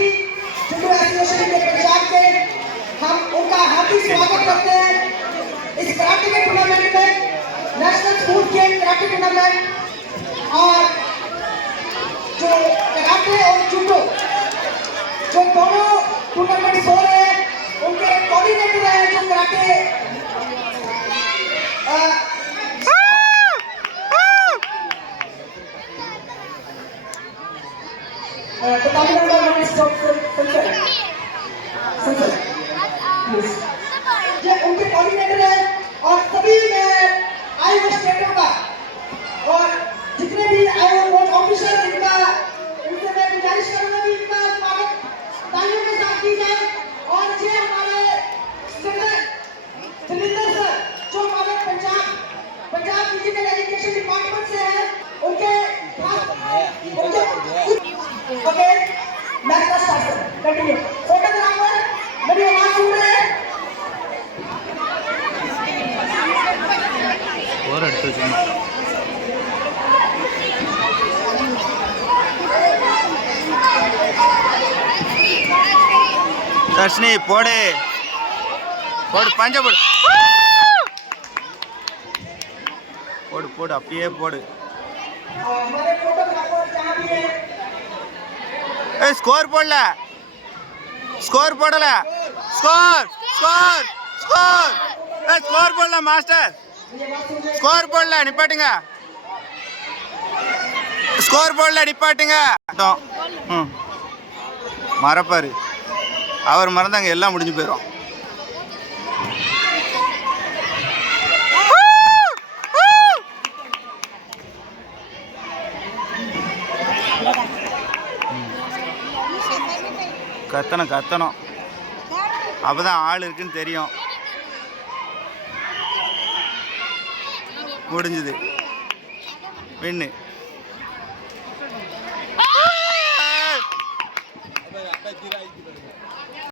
कराटे जुडो एसोसिएशन के पंजाब के हम उनका हार्दिक स्वागत करते हैं इस कराटे के टूर्नामेंट में, national school game karate tournament. और जो कराटे और जुडो जो दोनों टूर्नामेंट हो रहे हैं उनके कोऑर्डिनेटर हैं जो कराटे ये उनके कोऑर्डिनेटर है। और सभी आए हुए स्टेटों का और जितने भी आए हुए ऑफिसर इनका उनसे मैं गुजारिश करूंगा कि इनका स्वागत तालियों के साथ की जाए। और ये हमारे सुनिंदर सर जो हमारे पंजाब फिजिकल एजुकेशन डिपार्टमेंट से हैं, उनके okay next start continue. Photographer मेरी आवाज सुन रहे हैं? और हटो जी दर्शनी पोड़े पोड़ पांजा पोड़ पोड़ पोड़ अपने पोड़ हमारे फोटोग्राफर जहां भी है स्कोर पोड़ला स्कोर पोड़ला स्कोर स्कोर स्कोर स्कोर पोड़ला मास्टर स्कोर पोड़ला निपाटिंग स्कोर पोड़ला निपाटिंग மறப்பாரு அவர் மறந்தாங்க எல்லாம் முடிஞ்சு போயிடும். கத்தணும் அப்பதான் ஆள் இருக்குன்னு தெரியும். முடிஞ்சது வின்னு.